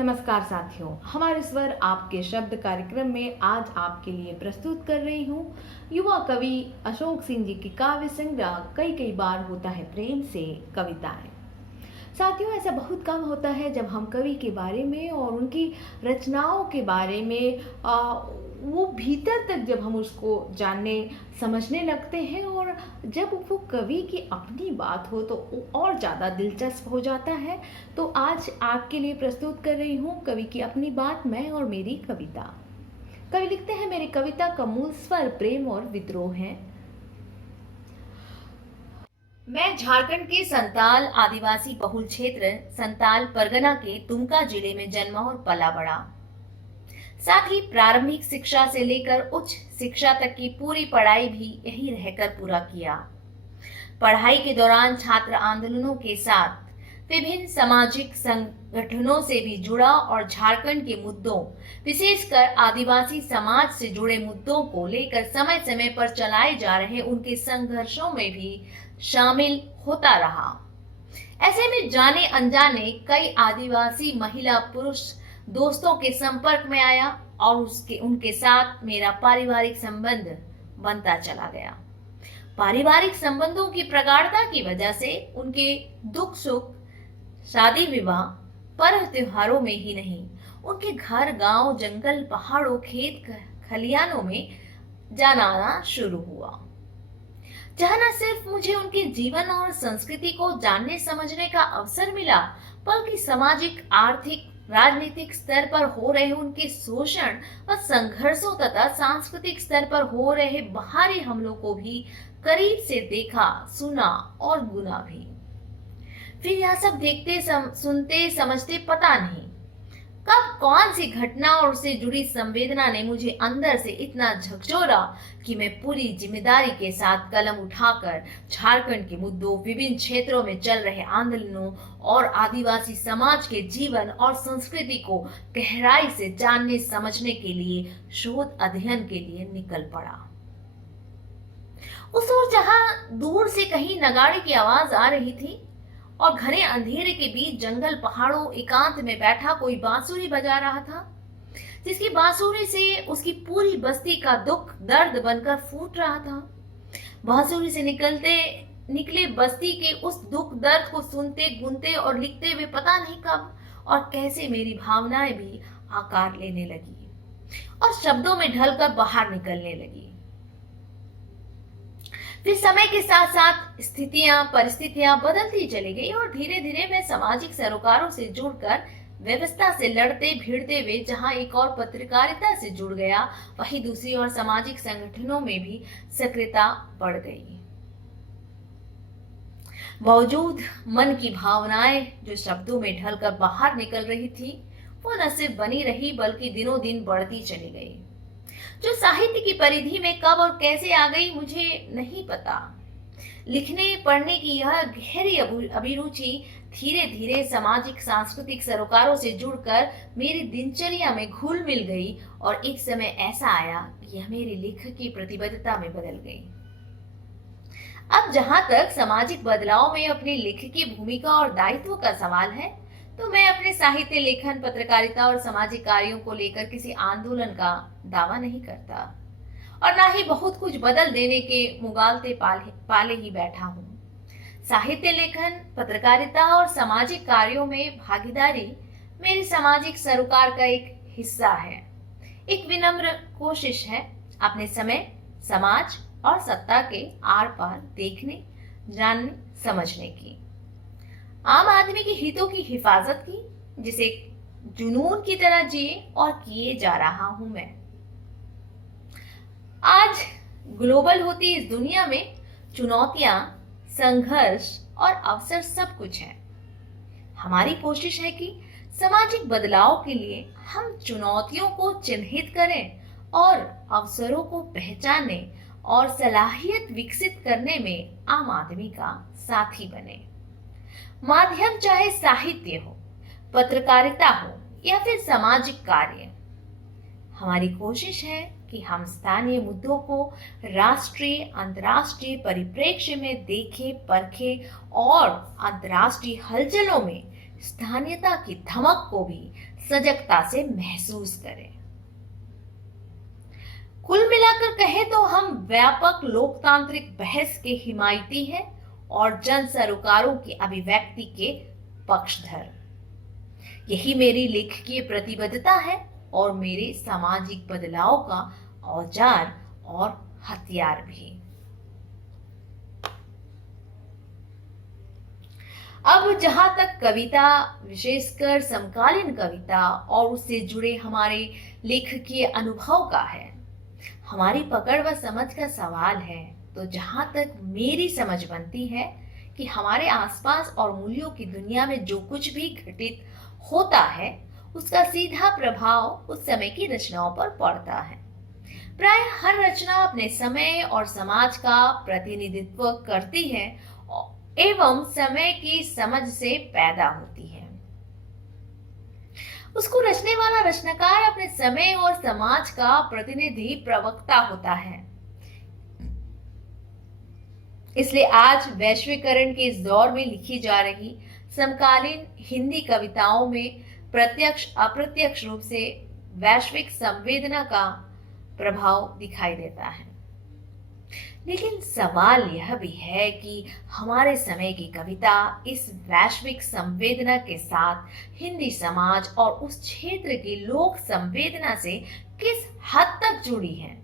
नमस्कार साथियों, हमारे स्वर आपके शब्द कार्यक्रम में आज आपके लिए प्रस्तुत कर रही हूँ युवा कवि अशोक सिंह जी की काव्य संग्रह कई कई बार होता है प्रेम से कविताएं। साथियों, ऐसा बहुत कम होता है जब हम कवि के बारे में और उनकी रचनाओं के बारे में वो भीतर तक जब हम उसको जानने समझने लगते हैं, और जब वो कवि की अपनी बात हो तो वो और ज़्यादा दिलचस्प हो जाता है। तो आज आपके लिए प्रस्तुत कर रही हूँ कवि की अपनी बात, मैं और मेरी कविता। कवि लिखते हैं, मेरी कविता का मूल स्वर प्रेम और विद्रोह है। मैं झारखंड के संताल आदिवासी बहुल क्षेत्र संताल परगना के दुमका जिले में जन्मा और पला बड़ा। साथ ही प्रारंभिक शिक्षा से लेकर उच्च शिक्षा तक की पूरी पढ़ाई भी यहीं रहकर पूरा किया। पढ़ाई के दौरान छात्र आंदोलनों के साथ विभिन्न सामाजिक संगठनों से भी जुड़ा और झारखंड के मुद्दों, विशेषकर आदिवासी समाज से जुड़े मुद्दों को लेकर समय समय पर चलाए जा रहे उनके संघर्षों में भी शामिल होता रहा। ऐसे में जाने अनजाने कई आदिवासी महिला पुरुष दोस्तों के संपर्क में आया और उनके साथ मेरा पारिवारिक संबंध बनता चला गया। पारिवारिक संबंधों की प्रगाढ़ता की वजह से उनके दुख सुख, शादी विवाह, पर्व त्योहारों में ही नहीं, उनके घर गांव जंगल पहाड़ों खेत खलियानों में जाना आना शुरू हुआ, जहां न सिर्फ मुझे उनके जीवन और संस्कृति को जानने समझने का अवसर मिला, बल्कि सामाजिक आर्थिक राजनीतिक स्तर पर हो रहे उनके शोषण व संघर्षों तथा सांस्कृतिक स्तर पर हो रहे बाहरी हमलों को भी करीब से देखा, सुना और गुना भी। फिर यह सब देखते सुनते समझते पता नहीं कब कौन सी घटना और उससे जुड़ी संवेदना ने मुझे अंदर से इतना झकझोरा कि मैं पूरी जिम्मेदारी के साथ कलम उठाकर झारखंड के मुद्दों, विभिन्न क्षेत्रों में चल रहे आंदोलनों और आदिवासी समाज के जीवन और संस्कृति को गहराई से जानने समझने के लिए शोध अध्ययन के लिए निकल पड़ा। उस ओर जहां दूर से कहीं नगाड़े की आवाज आ रही थी और घने अंधेरे के बीच जंगल पहाड़ों एकांत में बैठा कोई बांसुरी बजा रहा था, जिसकी बांसुरी से उसकी पूरी बस्ती का दुख दर्द बनकर फूट रहा था। बांसुरी से निकले बस्ती के उस दुख दर्द को सुनते, गुनते और लिखते हुए पता नहीं कब और कैसे मेरी भावनाएं भी आकार लेने लगी और शब्दों में ढलकर बाहर निकलने लगी। फिर समय के साथ साथ स्थितियां, परिस्थितियां बदलती चली गई और धीरे धीरे मैं सामाजिक सरोकारों से जुड़कर व्यवस्था से लड़ते भिड़ते हुए जहां एक और पत्रकारिता से जुड़ गया, वहीं दूसरी ओर सामाजिक संगठनों में भी सक्रियता बढ़ गई। बावजूद मन की भावनाएं जो शब्दों में ढलकर बाहर निकल रही थी, वो न सिर्फ बनी रही बल्कि दिनों दिन बढ़ती चली गई। जो साहित्य की परिधि में कब और कैसे आ गई मुझे नहीं पता। लिखने पढ़ने की यह गहरी अभिरुचि धीरे धीरे सामाजिक सांस्कृतिक सरोकारों से जुड़कर मेरी दिनचर्या में घुल मिल गई और एक समय ऐसा आया कि यह मेरी लेखक की प्रतिबद्धता में बदल गई। अब जहां तक सामाजिक बदलाव में अपनी लेखकी भूमिका और दायित्व का सवाल है, तो मैं अपने साहित्य लेखन, पत्रकारिता और सामाजिक कार्यों को लेकर किसी आंदोलन का दावा नहीं करता और ना ही बहुत कुछ बदल देने के मुगालते पाले ही बैठा हूँ। साहित्य लेखन, पत्रकारिता और सामाजिक कार्यों में भागीदारी मेरी सामाजिक सरोकार का एक हिस्सा है, एक विनम्र कोशिश है अपने समय, समाज और सत्ता के आर पार देखने, जानने, समझने की, आम आदमी के हितों की हिफाजत की, जिसे जुनून की तरह जिए और किए जा रहा हूं मैं। आज ग्लोबल होती इस दुनिया में चुनौतियां, संघर्ष और अवसर सब कुछ है। हमारी कोशिश है कि सामाजिक बदलाव के लिए हम चुनौतियों को चिन्हित करें और अवसरों को पहचाने और सलाहियत विकसित करने में आम आदमी का साथी बने। माध्यम चाहे साहित्य हो, पत्रकारिता हो या फिर सामाजिक कार्य, हमारी कोशिश है कि हम स्थानीय मुद्दों को राष्ट्रीय, अंतर्राष्ट्रीय परिप्रेक्ष्य में देखें, परखें और अंतर्राष्ट्रीय हलचलों में स्थानीयता की धमक को भी सजगता से महसूस करें। कुल मिलाकर कहें तो हम व्यापक लोकतांत्रिक बहस के हिमायती हैं और जन सरोकारों की अभिव्यक्ति के पक्षधर। यही मेरी लेखकीय प्रतिबद्धता है और मेरे सामाजिक बदलाव का औजार और हथियार भी। अब जहां तक कविता, विशेषकर समकालीन कविता और उससे जुड़े हमारे लेखकीय अनुभव का है, हमारी पकड़ व समझ का सवाल है, तो जहां तक मेरी समझ बनती है कि हमारे आसपास और मूल्यों की दुनिया में जो कुछ भी घटित होता है उसका सीधा प्रभाव उस समय की रचनाओं पर पड़ता है। प्राय हर रचना अपने समय और समाज का प्रतिनिधित्व करती है एवं समय की समझ से पैदा होती है। उसको रचने वाला रचनाकार अपने समय और समाज का प्रतिनिधि प्रवक्ता होता है। इसलिए आज वैश्वीकरण के इस दौर में लिखी जा रही समकालीन हिंदी कविताओं में प्रत्यक्ष अप्रत्यक्ष रूप से वैश्विक संवेदना का प्रभाव दिखाई देता है। लेकिन सवाल यह भी है कि हमारे समय की कविता इस वैश्विक संवेदना के साथ हिंदी समाज और उस क्षेत्र की लोक संवेदना से किस हद तक जुड़ी है।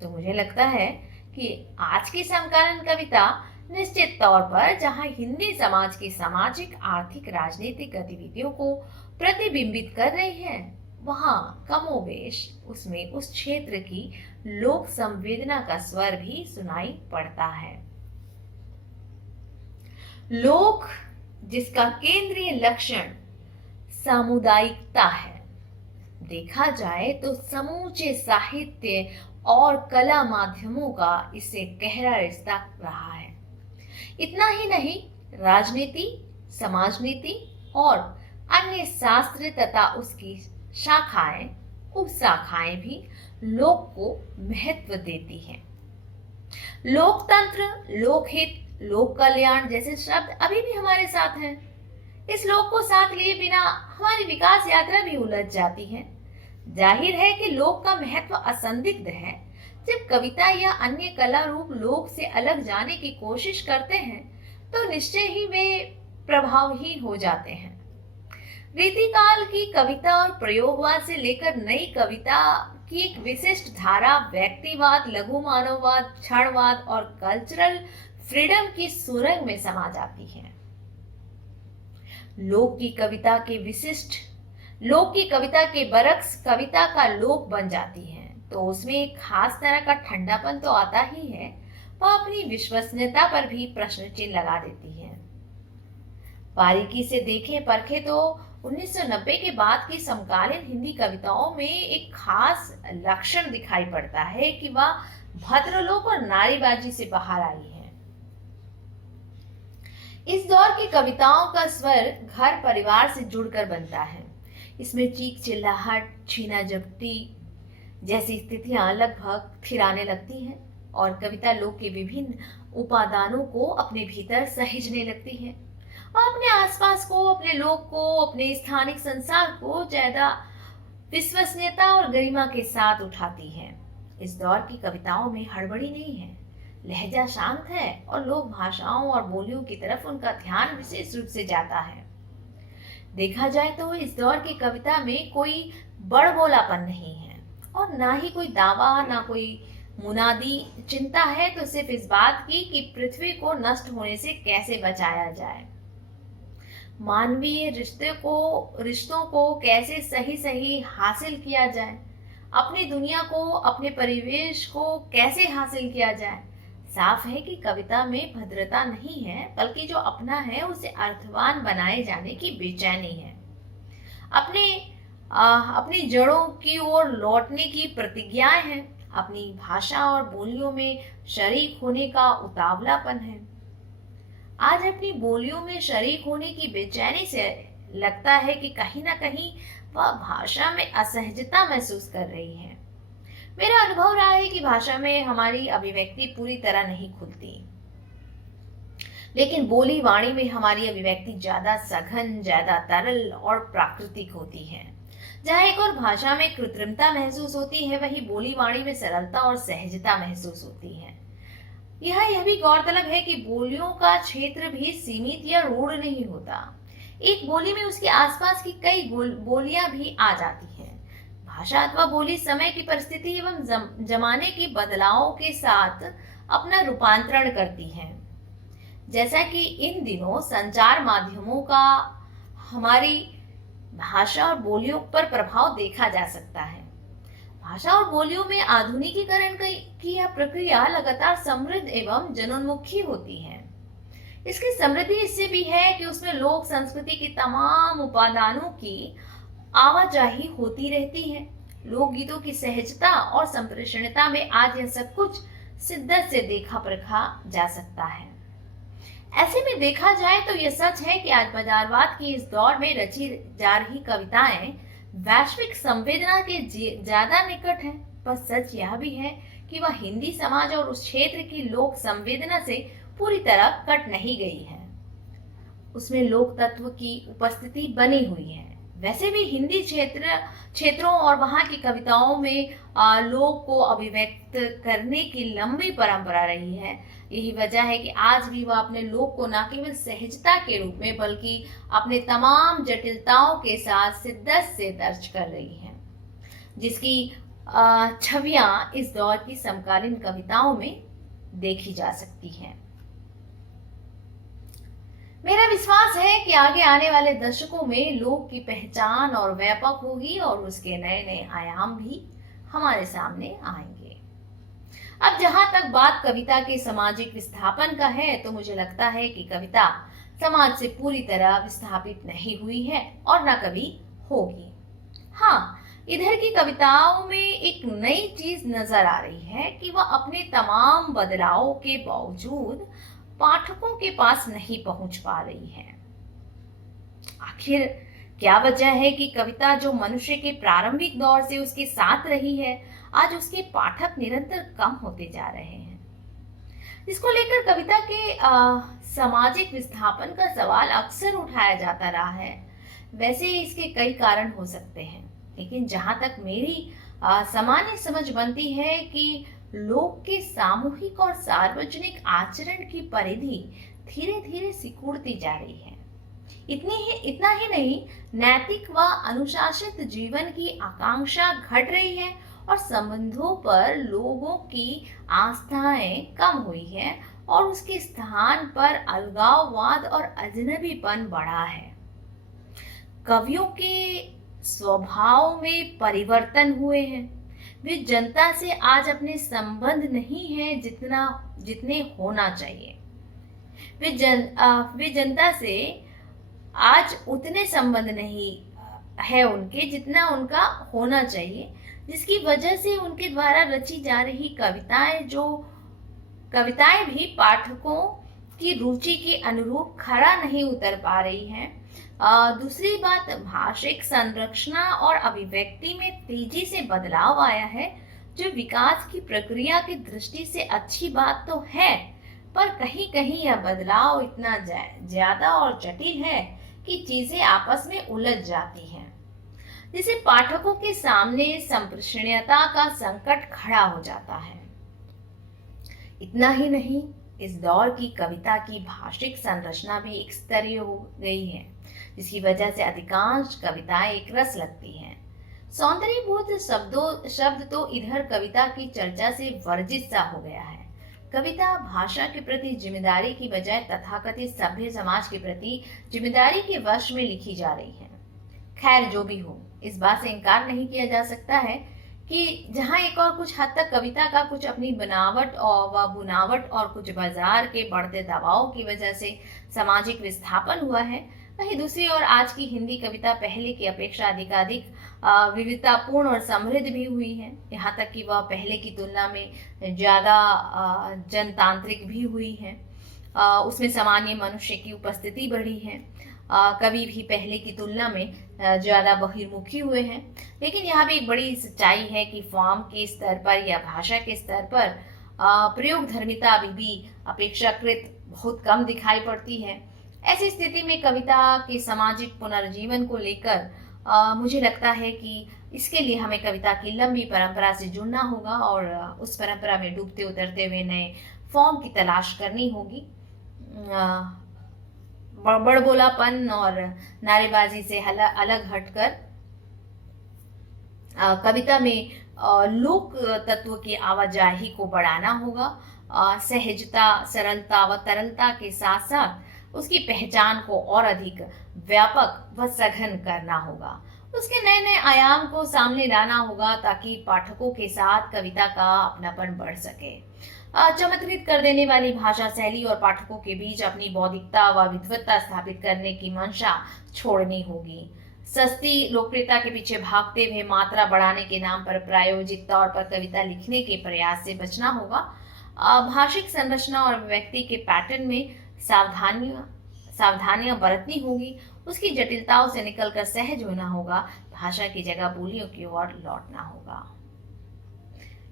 तो मुझे लगता है कि आज की समकालीन कविता निश्चित तौर पर जहां हिंदी समाज की सामाजिक, आर्थिक, राजनीतिक गतिविधियों को प्रतिबिंबित कर रही है, वहां कमोबेश उसमें उस क्षेत्र की लोक संवेदना का स्वर भी सुनाई पड़ता है। लोक जिसका केंद्रीय लक्षण सामुदायिकता है। देखा जाए तो समूचे साहित्य और कला माध्यमों का इससे गहरा रिश्ता रहा है। इतना ही नहीं, राजनीति, समाजनीति और अन्य शास्त्र तथा उसकी शाखाएं, उपशाखाएं भी लोक को महत्व देती हैं। लोकतंत्र, लोकहित, लोक कल्याण जैसे शब्द अभी भी हमारे साथ हैं। इस लोक को साथ लिए बिना हमारी विकास यात्रा भी उलझ जाती है। जाहिर है कि लोक का महत्व असंदिग्ध है। जब कविता या अन्य कला रूप लोक से अलग जाने की कोशिश करते हैं तो निश्चय ही वे प्रभावहीन हो जाते हैं। रीतिकाल की कविता और प्रयोगवाद से लेकर नई कविता की एक विशिष्ट धारा व्यक्तिवाद, लघु मानववाद, क्षणवाद और कल्चरल फ्रीडम की सुरंग में समा जाती है। लोक की कविता के बरक्स कविता का लोक बन जाती है, तो उसमें एक खास तरह का ठंडापन तो आता ही है, वह अपनी विश्वसनीयता पर भी प्रश्न चिन्ह लगा देती है। बारीकी से देखें परखे तो 1990 के बाद की समकालीन हिंदी कविताओं में एक खास लक्षण दिखाई पड़ता है कि वह भद्रलोक और नारीबाजी से बाहर आई है। इस दौर की कविताओं का स्वर घर परिवार से जुड़कर बनता है। इसमें चीख चिल्लाहट, छीना झपटी जैसी स्थितियां लगभग थिराने लगती हैं और कविता लोक के विभिन्न उपादानों को अपने भीतर सहेजने लगती है और अपने आसपास को, अपने लोक को, अपने स्थानिक संसार को ज्यादा विश्वसनीयता और गरिमा के साथ उठाती है। इस दौर की कविताओं में हड़बड़ी नहीं है, लहजा शांत है और लोक भाषाओं और बोलियों की तरफ उनका ध्यान विशेष रूप से जाता है। देखा जाए तो इस दौर की कविता में कोई बड़बोलापन नहीं है और ना ही कोई दावा, ना कोई मुनादी। चिंता है तो सिर्फ इस बात की कि पृथ्वी को नष्ट होने से कैसे बचाया जाए, मानवीय रिश्तों को कैसे सही हासिल किया जाए, अपनी दुनिया को, अपने परिवेश को कैसे हासिल किया जाए। साफ है कि कविता में भद्रता नहीं है, बल्कि जो अपना है उसे अर्थवान बनाए जाने की बेचैनी है। अपनी जड़ों की ओर लौटने की प्रतिज्ञाएं हैं, अपनी भाषा और बोलियों में शरीक होने का उतावलापन है। आज अपनी बोलियों में शरीक होने की बेचैनी से लगता है कि कहीं ना कहीं वह भाषा में असहजता महसूस कर रही है। मेरा अनुभव रहा है कि भाषा में हमारी अभिव्यक्ति पूरी तरह नहीं खुलती। लेकिन बोली वाणी में हमारी अभिव्यक्ति ज्यादा सघन, ज्यादा तरल और प्राकृतिक होती है। जहाँ एक और भाषा में कृत्रिमता महसूस होती है, वही बोली वाणी में सरलता और सहजता महसूस होती है। यह भी गौरतलब है कि बोलियों का क्षेत्र भी सीमित या रूढ़ नहीं होता। एक बोली में उसके आसपास की कई बोलियां भी आ जाती हैं। भाषा अथवा बोली समय की परिस्थिति एवं जमाने के बदलावों के साथ अपना रूपांतरण करती है। जैसा कि इन दिनों संचार माध्यमों का हमारी भाषा और बोलियों पर प्रभाव देखा जा सकता है। भाषा और बोलियों में आधुनिकीकरण की यह प्रक्रिया लगातार समृद्ध एवं जनोन्मुखी होती है। इसकी समृद्धि इससे भी है कि उसमें लोक संस्कृति की तमाम उपादानों की आवाजाही होती रहती है। लोकगीतों की सहजता और संप्रेषणीयता में आज यह सब कुछ शिद्दत से देखा परखा जा सकता है। ऐसे में देखा जाए तो यह सच है कि आज बाजारवाद की इस दौर में रची जा रही कविताएं वैश्विक संवेदना के ज्यादा निकट है। पर सच यह भी है कि वह हिंदी समाज और उस क्षेत्र की लोक संवेदना से पूरी तरह कट नहीं गई है। उसमें लोक तत्व की उपस्थिति बनी हुई है। वैसे भी हिंदी क्षेत्रों और वहां की कविताओं में लोक को अभिव्यक्त करने की लंबी परंपरा रही है। यही वजह है कि आज भी वह अपने लोक को न केवल सहजता के रूप में बल्कि अपने तमाम जटिलताओं के साथ शिद्दत से दर्ज कर रही है, जिसकी छवियां इस दौर की समकालीन कविताओं में देखी जा सकती हैं। मेरा विश्वास है कि आगे आने वाले दशकों में लोक की पहचान और व्यापक होगी और उसके नए नए आयाम भी हमारे सामने आएंगे। अब जहां तक बात कविता के सामाजिक विस्थापन का है, तो मुझे लगता है कि कविता समाज से पूरी तरह विस्थापित नहीं हुई है और न कभी होगी। हाँ, इधर की कविताओं में एक नई चीज नजर आ रही है कि वह अपने तमाम बदलावों के बावजूद पाठकों के पास नहीं पहुंच पा रही है। आखिर क्या वजह है कि कविता जो मनुष्य के प्रारंभिक दौर से उसके साथ रही है, आज उसके पाठक निरंतर कम होते जा रहे हैं। इसको लेकर कविता के सामाजिक विस्थापन का सवाल अक्सर उठाया जाता रहा है। वैसे इसके कई कारण हो सकते हैं, लेकिन जहां तक मेरी सामान्य समझ बनती है कि लोक के सामूहिक और सार्वजनिक आचरण की परिधि धीरे धीरे सिकुड़ती जा रही है। इतना ही नहीं, नैतिक व अनुशासित जीवन की आकांक्षा घट रही है और संबंधों पर लोगों की आस्थाएं कम हुई है और उसके स्थान पर अलगाववाद और अजनबीपन बढ़ा है। कवियों के स्वभाव में परिवर्तन हुए हैं। वे जनता से आज अपने संबंध नहीं है जितने होना चाहिए। वे जनता से आज उतने संबंध नहीं है उनके जितना उनका होना चाहिए, जिसकी वजह से उनके द्वारा रची जा रही कविताएं भी पाठकों की रुचि के अनुरूप खरा नहीं उतर पा रही हैं। दूसरी बात, भाषिक संरचना और अभिव्यक्ति में तेजी से बदलाव आया है, जो विकास की प्रक्रिया की दृष्टि से अच्छी बात तो है, पर कहीं कहीं यह बदलाव इतना ज्यादा और जटिल है कि चीजें आपस में उलझ जाती हैं, जिससे पाठकों के सामने संप्रेषणीयता का संकट खड़ा हो जाता है। इतना ही नहीं, इस दौर की कविता की भाषिक संरचना भी एक स्तरीय हो गई है, जिसकी वजह से अधिकांश कविताएं एक रस लगती हैं। सौंदर्यभूत शब्द तो इधर कविता की चर्चा से वर्जित सा हो गया है। कविता भाषा के प्रति जिम्मेदारी की बजाय तथाकथित सभ्य समाज के प्रति जिम्मेदारी के वश में लिखी जा रही है। खैर, जो भी हो, इस बात से इनकार नहीं किया जा सकता है कि जहां एक और कुछ हद तक कविता का कुछ अपनी बनावट और बुनावट और कुछ बाजार के बढ़ते दबाव की वजह से सामाजिक विस्थापन हुआ है, वहीं दूसरी ओर आज की हिंदी कविता पहले की अपेक्षा अधिकाधिक विविधतापूर्ण और समृद्ध भी हुई है। यहाँ तक कि वह पहले की तुलना में ज्यादा जनतांत्रिक भी हुई है। उसमें सामान्य मनुष्य की उपस्थिति बढ़ी है। कवि भी पहले की तुलना में ज्यादा बहिर्मुखी हुए हैं। लेकिन यहाँ भी एक बड़ी सच्चाई है कि फॉर्म के स्तर पर या भाषा के स्तर पर प्रयोग धर्मिता अभी भी अपेक्षाकृत बहुत कम दिखाई पड़ती है। ऐसी स्थिति में कविता के सामाजिक पुनर्जीवन को लेकर मुझे लगता है कि इसके लिए हमें कविता की लंबी परंपरा से जुड़ना होगा और उस परंपरा में डूबते उतरते हुए नए फॉर्म की तलाश करनी होगी। बड़बोलापन और नारेबाजी से अलग हटकर कविता में लोक तत्व की आवाजाही को बढ़ाना होगा। सहजता, सरलता व तरलता के साथ साथ उसकी पहचान को और अधिक व्यापक व सघन करना होगा। उसके नए नए आयाम को सामने लाना होगा ताकि पाठकों के साथ कविता का अपनापन बढ़ सके। चमत्कृत कर देने वाली भाषा शैली और पाठकों के बीच अपनी बौद्धिकता व विद्वत्ता स्थापित करने की मंशा छोड़नी होगी। सस्ती लोकप्रियता के पीछे भागते हुए मात्रा बढ़ाने के नाम पर प्रायोजिक तौर पर कविता लिखने के प्रयास से बचना होगा। भाषिक संरचना और व्यक्ति के पैटर्न में सावधानियां बरतनी होगी। उसकी जटिलताओं से निकलकर सहज होना होगा। भाषा की जगह बोलियों की ओर लौटना होगा।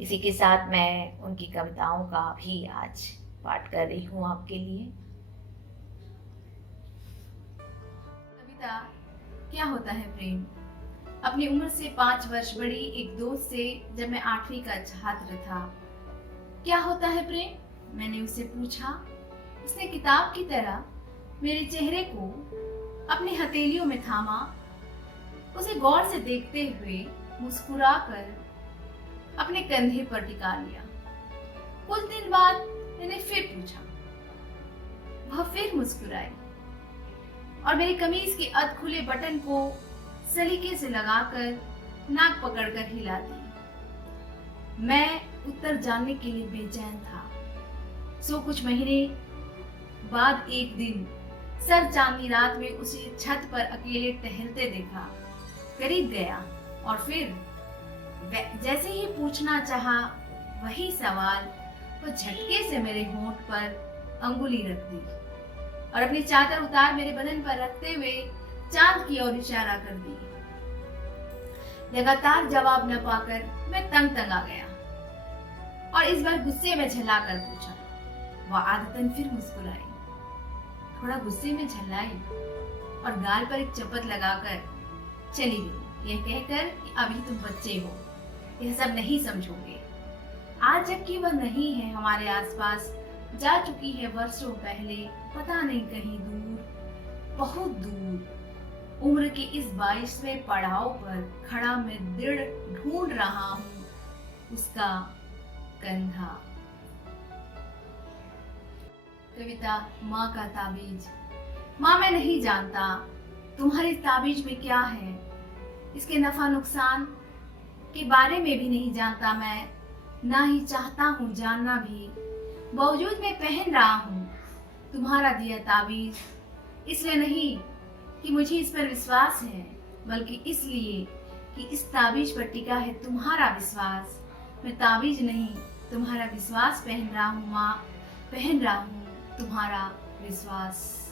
इसी के साथ मैं उनकी कविताओं का भी आज पाठ कर रही हूँ आपके लिए। कविता क्या होता है प्रेम? अपनी उम्र से 5 वर्ष बड़ी एक दोस्त से जब मैं 8वीं का छात्र था। क्या होता है प्रेम? मैंने उससे पूछा। उसने किताब की तरह मेरे चेहरे को अपनी हथेलियों में थामा, उसे गौर से देखते हुए मुस्कुराकर अपने कंधे पर टिका लिया। कुछ दिन बाद मैंने फिर पूछा। वह फिर मुस्कुराई और मेरी कमीज के अध खुले बटन को सलीके से लगाकर नाक पकड़कर हिला दी। मैं उत्तर जानने के लिए बेचैन था। सो कुछ महीने बाद एक दिन सर चांदनी रात में उसे छत पर अकेले टहलते देखा। करीब गया और फिर जैसे ही पूछना चाहा वही सवाल, वो झटके से मेरे होंठ पर अंगुली रख दी और अपनी चादर उतार मेरे बदन पर रखते हुए चांद की ओर इशारा कर दी। लगातार जवाब न पाकर मैं तंग आ गया और इस बार गुस्से में झल्लाकर पूछा। वह आदतन फिर मुस्कुराई, थोड़ा गुस्से में झल्लाई और गाल पर एक चपत लगाकर चली गई, यह कहकर कि अभी तुम बच्चे हो, यह सब नहीं समझोगे। आज जबकि वह नहीं है हमारे आसपास, जा चुकी है वर्षों पहले, पता नहीं कहीं दूर, बहुत दूर। उम्र के इस 22वें पड़ाव पर खड़ा मैं दृढ़ ढूंढ रहा हूँ उसका कंधा। कविता माँ का ताबीज। माँ, मैं नहीं जानता तुम्हारी ताबीज में क्या है, इसके नफा नुकसान के बारे में भी नहीं जानता मैं, ना ही चाहता हूँ जानना भी। बावजूद मैं पहन रहा हूँ तुम्हारा दिया ताबीज, इसलिए नहीं कि मुझे इस पर विश्वास है, बल्कि इसलिए कि इस ताबीज पर टिका है तुम्हारा विश्वास। मैं ताबीज नहीं तुम्हारा विश्वास पहन रहा हूँ माँ, पहन रहा हूँ तुम्हारा विश्वास।